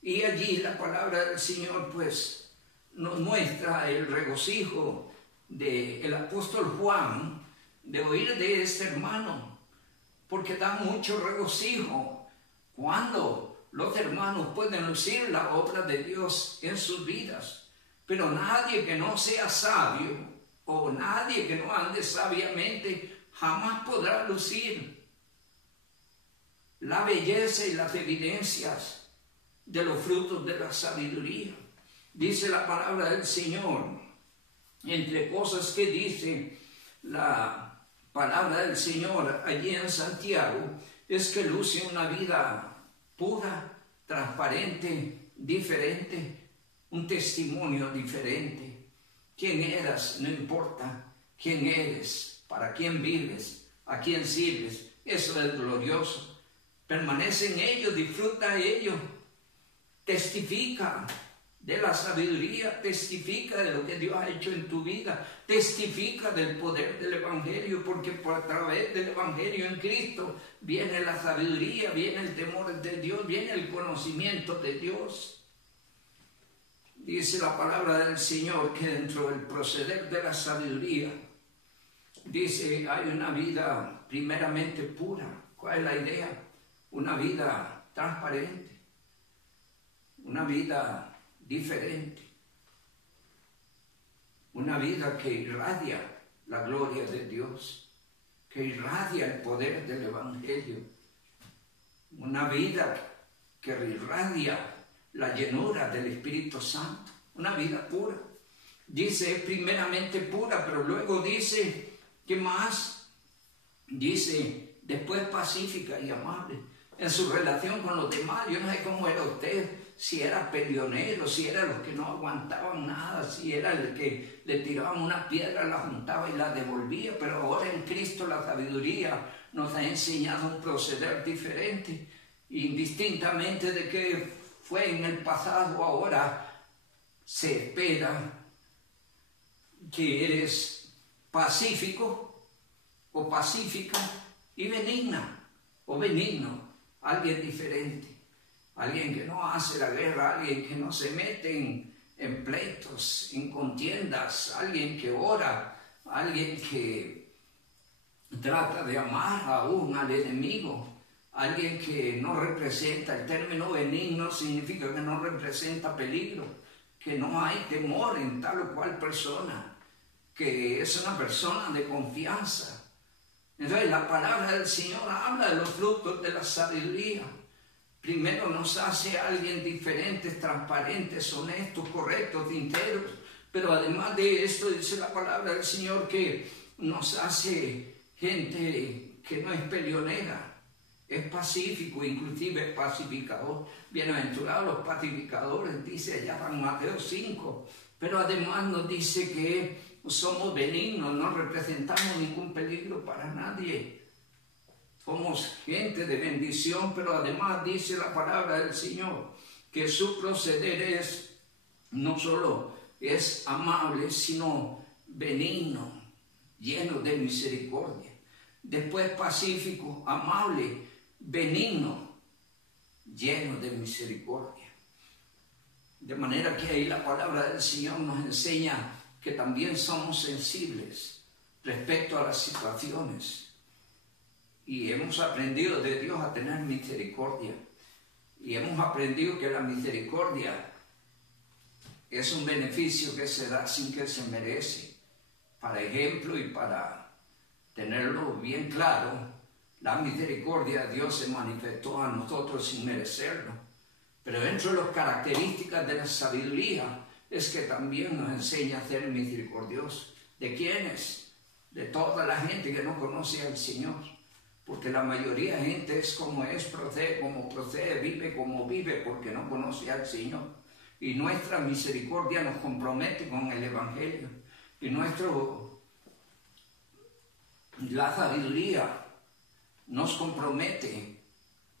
Y allí la palabra del Señor pues nos muestra el regocijo del apóstol Juan de oír de este hermano, porque da mucho regocijo cuando los hermanos pueden lucir la obra de Dios en sus vidas. Pero nadie que no sea sabio o nadie que no ande sabiamente jamás podrá lucir la belleza y las evidencias de los frutos de la sabiduría. Dice la palabra del Señor, entre cosas que dice la palabra del Señor allí en Santiago, es que luce una vida pura, transparente, diferente, un testimonio diferente. ¿Quién eras? No importa. ¿Quién eres? ¿Para quién vives? ¿A quién sirves? Eso es glorioso. Permanece en ello, disfruta de ello, testifica de la sabiduría, testifica de lo que Dios ha hecho en tu vida, testifica del poder del Evangelio, porque a través del Evangelio en Cristo viene la sabiduría, viene el temor de Dios, viene el conocimiento de Dios. Dice la palabra del Señor que dentro del proceder de la sabiduría, dice, hay una vida primeramente pura. ¿Cuál es la idea? Una vida transparente, una vida diferente, una vida que irradia la gloria de Dios, que irradia el poder del Evangelio, una vida que irradia la llenura del Espíritu Santo, una vida pura. Dice, es primeramente pura, pero luego dice, ¿qué más? Dice, después pacífica y amable en su relación con los demás. Yo no sé cómo era usted, si era peleonero, si era los que no aguantaban nada, si era el que le tiraban una piedra, la juntaba y la devolvía, pero ahora en Cristo la sabiduría nos ha enseñado un proceder diferente, indistintamente de que fue en el pasado, ahora se espera que eres pacífico o pacífica y benigna o benigno, alguien diferente. Alguien que no hace la guerra, alguien que no se mete en pleitos, en contiendas, alguien que ora, alguien que trata de amar aún al enemigo, alguien que no representa, el término benigno significa que no representa peligro, que no hay temor en tal o cual persona, que es una persona de confianza. Entonces la palabra del Señor habla de los frutos de la sabiduría. Primero nos hace alguien diferentes, transparentes, honestos, correctos, sinceros, pero además de esto dice la palabra del Señor que nos hace gente que no es peleonera, es pacífico, inclusive es pacificador. Bienaventurados los pacificadores, dice allá en Mateo 5, pero además nos dice que somos benignos, no representamos ningún peligro para nadie. Somos gente de bendición, pero además dice la palabra del Señor que su proceder es, no solo es amable, sino benigno, lleno de misericordia. Después pacífico, amable, benigno, lleno de misericordia. De manera que ahí la palabra del Señor nos enseña que también somos sensibles respecto a las situaciones. Y hemos aprendido de Dios a tener misericordia. Y hemos aprendido que la misericordia es un beneficio que se da sin que se merece. Para ejemplo y para tenerlo bien claro, la misericordia de Dios se manifestó a nosotros sin merecerlo. Pero dentro de las características de la sabiduría es que también nos enseña a ser misericordiosos. ¿De quiénes? De toda la gente que no conoce al Señor. Porque la mayoría de gente es como es, procede como procede, vive como vive, porque no conoce al Señor. Y nuestra misericordia nos compromete con el Evangelio. Y la sabiduría nos compromete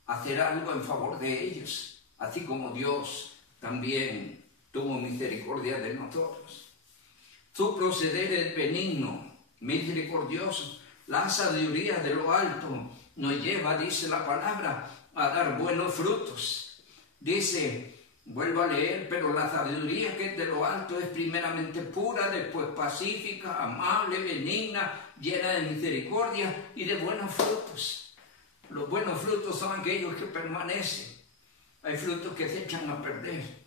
a hacer algo en favor de ellos, así como Dios también tuvo misericordia de nosotros. Su proceder es benigno, misericordioso. La sabiduría de lo alto nos lleva, dice la palabra, a dar buenos frutos. Dice, vuelvo a leer, pero la sabiduría que es de lo alto es primeramente pura, después pacífica, amable, benigna, llena de misericordia y de buenos frutos. Los buenos frutos son aquellos que permanecen. Hay frutos que se echan a perder.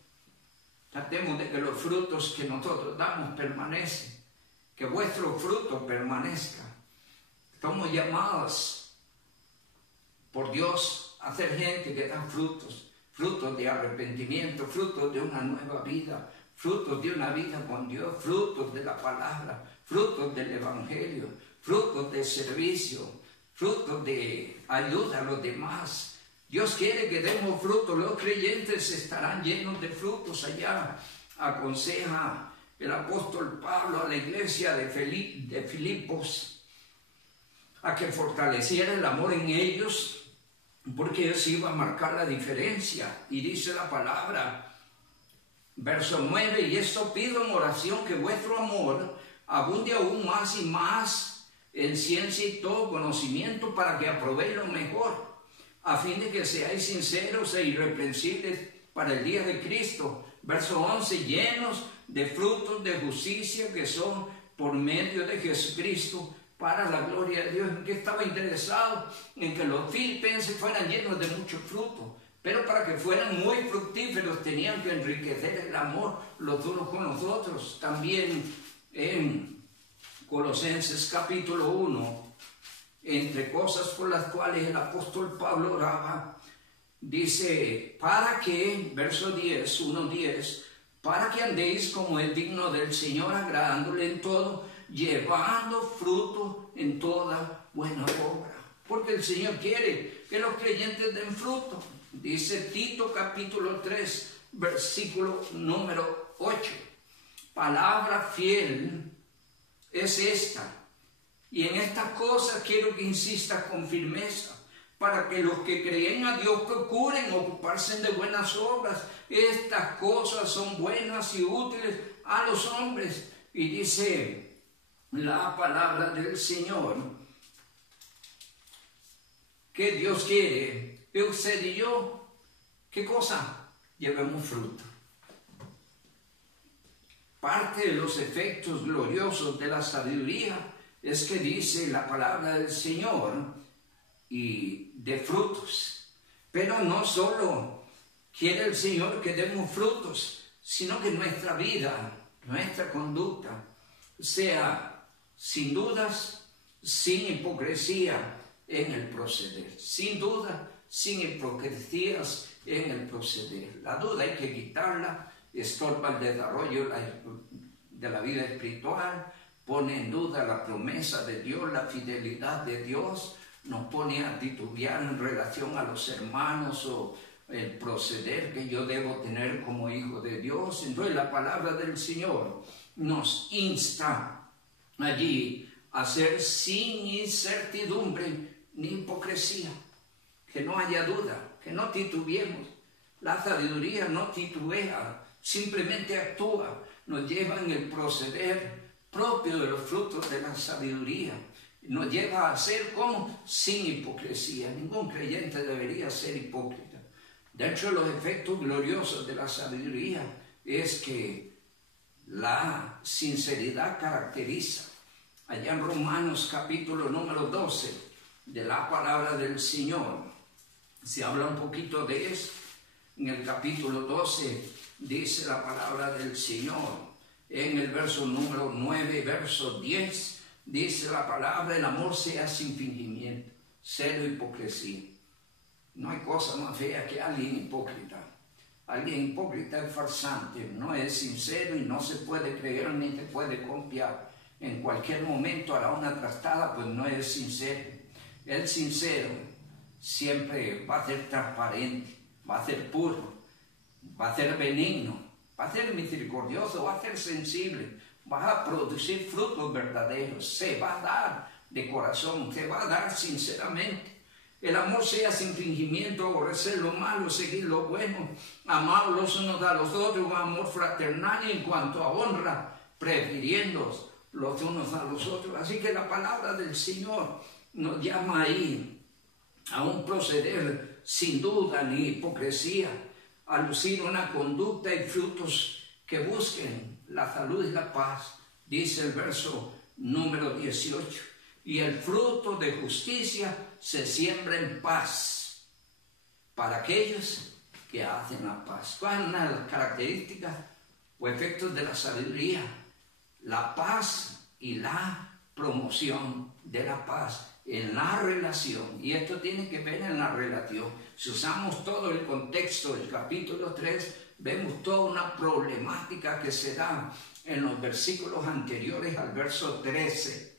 Tratemos de que los frutos que nosotros damos permanecen, que vuestro fruto permanezca. Somos llamados por Dios a ser gente que da frutos, frutos de arrepentimiento, frutos de una nueva vida, frutos de una vida con Dios, frutos de la palabra, frutos del Evangelio, frutos de servicio, frutos de ayuda a los demás. Dios quiere que demos frutos, los creyentes estarán llenos de frutos allá. Aconseja el apóstol Pablo a la iglesia de Filipos a que fortaleciera el amor en ellos, porque eso iba a marcar la diferencia. Y dice la palabra, Verso 9, y esto pido en oración, que vuestro amor abunde aún más y más en ciencia y todo conocimiento, para que aprobéis lo mejor, a fin de que seáis sinceros e irreprensibles para el día de Cristo. Verso 11, llenos de frutos de justicia que son por medio de Jesucristo, para la gloria de Dios. ¿En qué estaba interesado? En que los filipenses fueran llenos de mucho fruto, pero para que fueran muy fructíferos tenían que enriquecer el amor los unos con los otros. También en Colosenses capítulo 1, entre cosas por las cuales el apóstol Pablo oraba, dice, para que, verso 10, 1:10, para que andéis como es digno del Señor, agradándole en todo, llevando fruto en toda buena obra. Porque el Señor quiere que los creyentes den fruto. Dice Tito capítulo 3, versículo número 8. Palabra fiel es esta, y en estas cosas quiero que insistas con firmeza, para que los que creen a Dios procuren ocuparse de buenas obras. Estas cosas son buenas y útiles a los hombres. Y dice la palabra del Señor que Dios quiere que usted y yo, ¿qué cosa? Llevemos fruto. Parte de los efectos gloriosos de la sabiduría es que dice la palabra del Señor, y de frutos. Pero no solo quiere el Señor que demos frutos, sino que nuestra vida, nuestra conducta, sea sin dudas, sin hipocresía en el proceder. Sin duda, sin hipocresías en el proceder. La duda hay que quitarla, estorba el desarrollo de la vida espiritual, pone en duda la promesa de Dios, la fidelidad de Dios, nos pone a titubear en relación a los hermanos o el proceder que yo debo tener como hijo de Dios. Entonces la palabra del Señor nos insta allí a ser sin incertidumbre ni hipocresía, que no haya duda, que no titubeemos. La sabiduría no titubea, simplemente actúa, nos lleva en el proceder propio de los frutos de la sabiduría. Nos lleva a ser como sin hipocresía. Ningún creyente debería ser hipócrita. De hecho, los efectos gloriosos de la sabiduría es que la sinceridad caracteriza. Allá en Romanos capítulo número 12 de la palabra del Señor se habla un poquito de eso. En el capítulo 12 dice la palabra del Señor, en el verso número 9, verso 10, dice la palabra, el amor sea sin fingimiento, cero hipocresía. No hay cosa más fea que alguien hipócrita. Alguien hipócrita es farsante, no es sincero y no se puede creer ni se puede confiar. En cualquier momento hará una trastada, pues no es sincero. El sincero siempre va a ser transparente, va a ser puro, va a ser benigno, va a ser misericordioso, va a ser sensible, va a producir frutos verdaderos, se va a dar de corazón, se va a dar sinceramente. El amor sea sin fingimiento, aborrecer lo malo, seguir lo bueno, amar los unos a los otros, un amor fraternal y en cuanto a honra, prefiriendo los unos a los otros. Así que la palabra del Señor nos llama ahí a un proceder sin duda ni hipocresía, a lucir una conducta y frutos que busquen la salud y la paz. Dice el verso número 18, y el fruto de justicia se siembra en paz para aquellos que hacen la paz. ¿Cuál es una de las características o efectos de la sabiduría? La paz y la promoción de la paz en la relación. Y esto tiene que ver en la relación. Si usamos todo el contexto del capítulo 3, vemos toda una problemática que se da en los versículos anteriores al verso 13.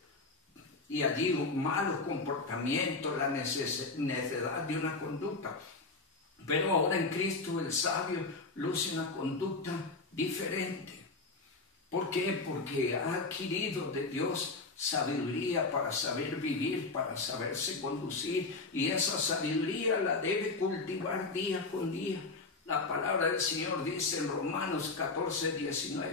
Y allí malos comportamientos, la necesidad de una conducta. Pero ahora en Cristo el sabio luce una conducta diferente. ¿Por qué? Porque ha adquirido de Dios sabiduría para saber vivir, para saberse conducir, y esa sabiduría la debe cultivar día con día. La palabra del Señor dice en Romanos 14, 19,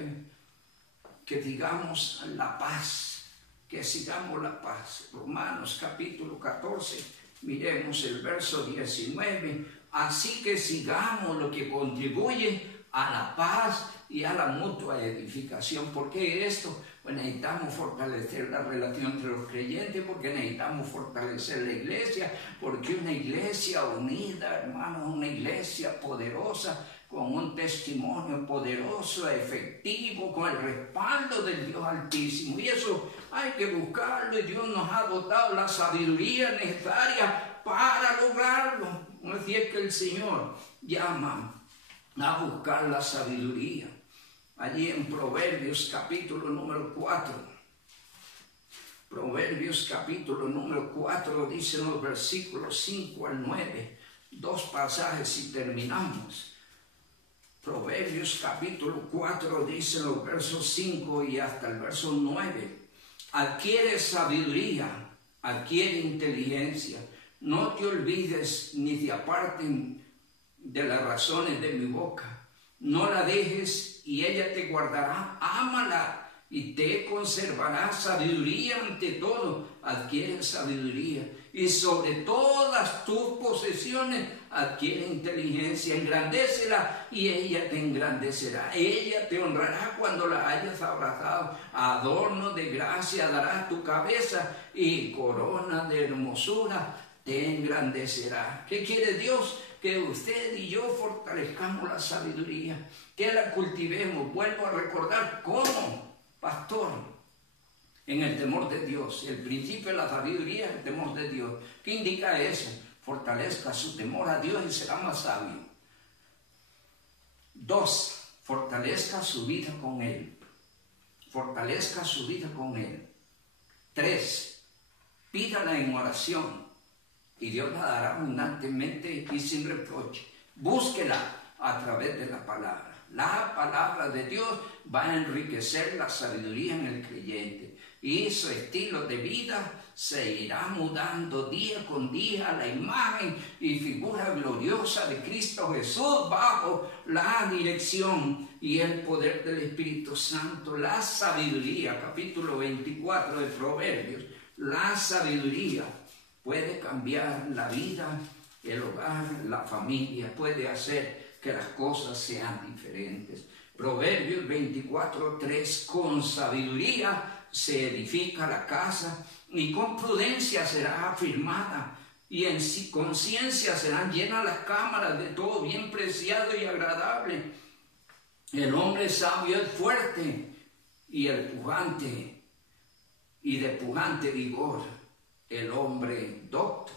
que digamos la paz, que sigamos la paz. Romanos capítulo 14, miremos el verso 19. Así que sigamos lo que contribuye a la paz y a la mutua edificación. ¿Por qué esto? Pues necesitamos fortalecer la relación entre los creyentes, porque necesitamos fortalecer la iglesia, porque una iglesia unida, hermanos, una iglesia poderosa, con un testimonio poderoso, efectivo, con el respaldo del Dios Altísimo. Y eso hay que buscarlo, y Dios nos ha dotado la sabiduría necesaria para lograrlo. Así es que el Señor llama a buscar la sabiduría. Allí en Proverbios capítulo número 4. Proverbios capítulo número 4 dicen los versículos 5 al 9. Dos pasajes y terminamos. Proverbios capítulo 4 dicen los versos 5 y hasta el verso 9. Adquiere sabiduría, adquiere inteligencia. No te olvides ni te aparten de las razones de mi boca. No la dejes y ella te guardará. Ámala y te conservará. Sabiduría ante todo. Adquiere sabiduría. Y sobre todas tus posesiones adquiere inteligencia. Engrandécela y ella te engrandecerá. Ella te honrará cuando la hayas abrazado. Adorno de gracia dará tu cabeza y corona de hermosura te engrandecerá. ¿Qué quiere Dios? Que usted y yo fortalezcamos la sabiduría, que la cultivemos. Vuelvo a recordar cómo, pastor, en el temor de Dios. El principio de la sabiduría es el temor de Dios. ¿Qué indica eso? Fortalezca su temor a Dios y será más sabio. 2. Fortalezca su vida con Él. Fortalezca su vida con Él. 3. Pídala en oración y Dios la dará abundantemente y sin reproche. Búsquela a través de la palabra. La palabra de Dios va a enriquecer la sabiduría en el creyente y su estilo de vida se irá mudando día con día a la imagen y figura gloriosa de Cristo Jesús bajo la dirección y el poder del Espíritu Santo. La sabiduría, capítulo 24 de Proverbios, la sabiduría puede cambiar la vida, el hogar, la familia, puede hacer que las cosas sean diferentes. Proverbios 24:3, con sabiduría se edifica la casa y con prudencia será afirmada y en conciencia serán llenas las cámaras de todo bien preciado y agradable. El hombre sabio es fuerte y el pujante y de pujante vigor el hombre docto,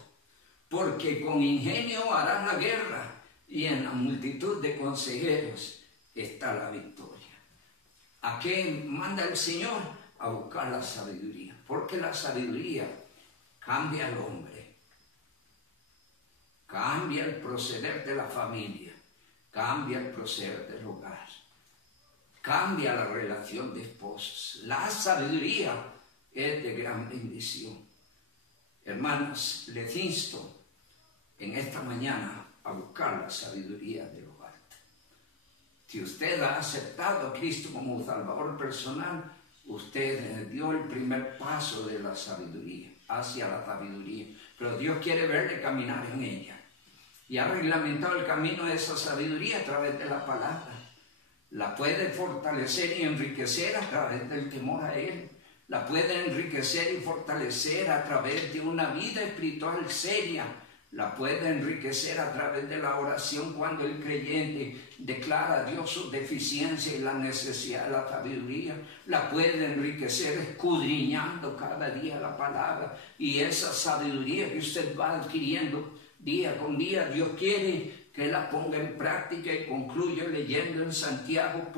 porque con ingenio harás la guerra y en la multitud de consejeros está la victoria. ¿A qué manda el Señor? A buscar la sabiduría, porque la sabiduría cambia al hombre, cambia el proceder de la familia, cambia el proceder del hogar, cambia la relación de esposos. La sabiduría es de gran bendición. Hermanos, les insto en esta mañana a buscar la sabiduría de lo alto. Si usted ha aceptado a Cristo como Salvador personal, usted dio el primer paso de la sabiduría, hacia la sabiduría. Pero Dios quiere verle caminar en ella. Y ha reglamentado el camino de esa sabiduría a través de la palabra. La puede fortalecer y enriquecer a través del temor a Él. La puede enriquecer y fortalecer a través de una vida espiritual seria. La puede enriquecer a través de la oración cuando el creyente declara a Dios su deficiencia y la necesidad de la sabiduría. La puede enriquecer escudriñando cada día la palabra. Y esa sabiduría que usted va adquiriendo día con día, Dios quiere que la ponga en práctica y concluya leyendo en Santiago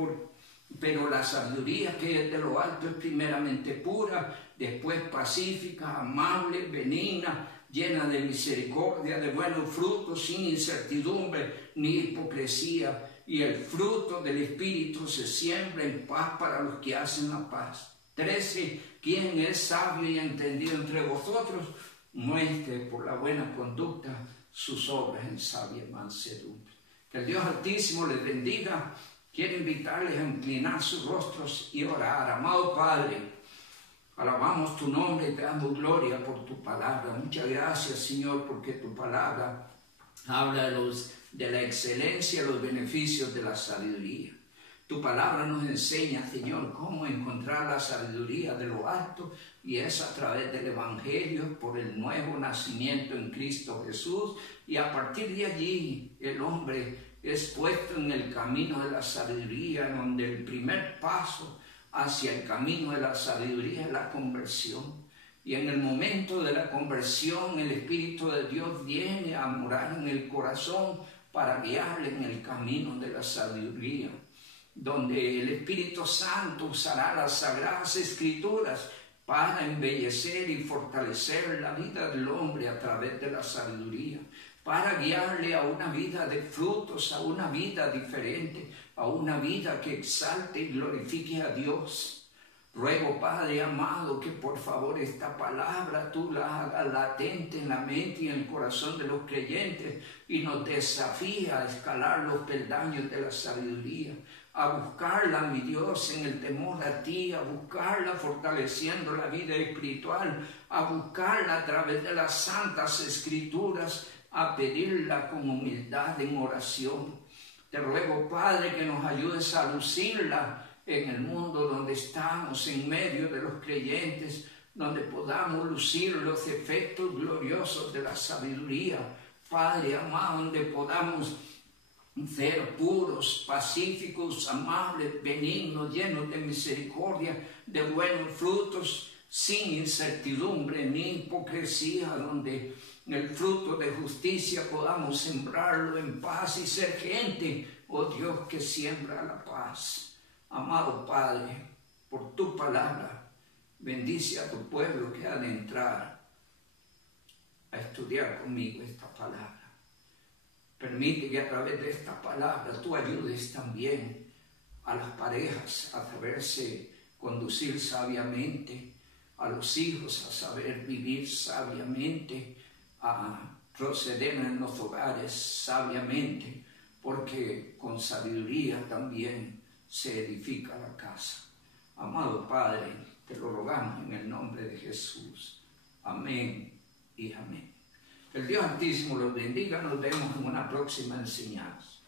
pero la sabiduría que es de lo alto es primeramente pura, después pacífica, amable, benigna, llena de misericordia, de buenos frutos, sin incertidumbre ni hipocresía. Y el fruto del Espíritu se siembra en paz para los que hacen la paz. 13. ¿Quién es sabio y entendido entre vosotros? Muestre por la buena conducta sus obras en sabia mansedumbre. El Dios Altísimo les bendiga. Quiero invitarles a inclinar sus rostros y orar. Amado Padre, alabamos tu nombre y te damos gloria por tu palabra. Muchas gracias, Señor, porque tu palabra habla de la excelencia y los beneficios de la sabiduría. Tu palabra nos enseña, Señor, cómo encontrar la sabiduría de lo alto, y es a través del Evangelio, por el nuevo nacimiento en Cristo Jesús, y a partir de allí el hombre es puesto en el camino de la sabiduría, donde el primer paso hacia el camino de la sabiduría es la conversión. Y en el momento de la conversión, el Espíritu de Dios viene a morar en el corazón para guiarle en el camino de la sabiduría, donde el Espíritu Santo usará las Sagradas Escrituras para embellecer y fortalecer la vida del hombre a través de la sabiduría, para guiarle a una vida de frutos, a una vida diferente, a una vida que exalte y glorifique a Dios. Ruego, Padre amado, que por favor esta palabra tú la hagas latente en la mente y en el corazón de los creyentes, y nos desafía a escalar los peldaños de la sabiduría, a buscarla, mi Dios, en el temor a ti, a buscarla fortaleciendo la vida espiritual, a buscarla a través de las santas escrituras, a pedirla con humildad en oración. Te ruego, Padre, que nos ayudes a lucirla en el mundo donde estamos, en medio de los creyentes, donde podamos lucir los efectos gloriosos de la sabiduría. Padre amado, donde podamos ser puros, pacíficos, amables, benignos, llenos de misericordia, de buenos frutos, sin incertidumbre ni hipocresía, donde el fruto de justicia podamos sembrarlo en paz y ser gente, oh Dios, que siembra la paz. Amado Padre, por tu palabra, bendice a tu pueblo que ha de entrar a estudiar conmigo esta palabra. Permite que a través de esta palabra tú ayudes también a las parejas a saberse conducir sabiamente, a los hijos a saber vivir sabiamente, a proceder en los hogares sabiamente, porque con sabiduría también se edifica la casa. Amado Padre, te lo rogamos en el nombre de Jesús. Amén y amén. El Dios Altísimo los bendiga. Nos vemos en una próxima enseñanza.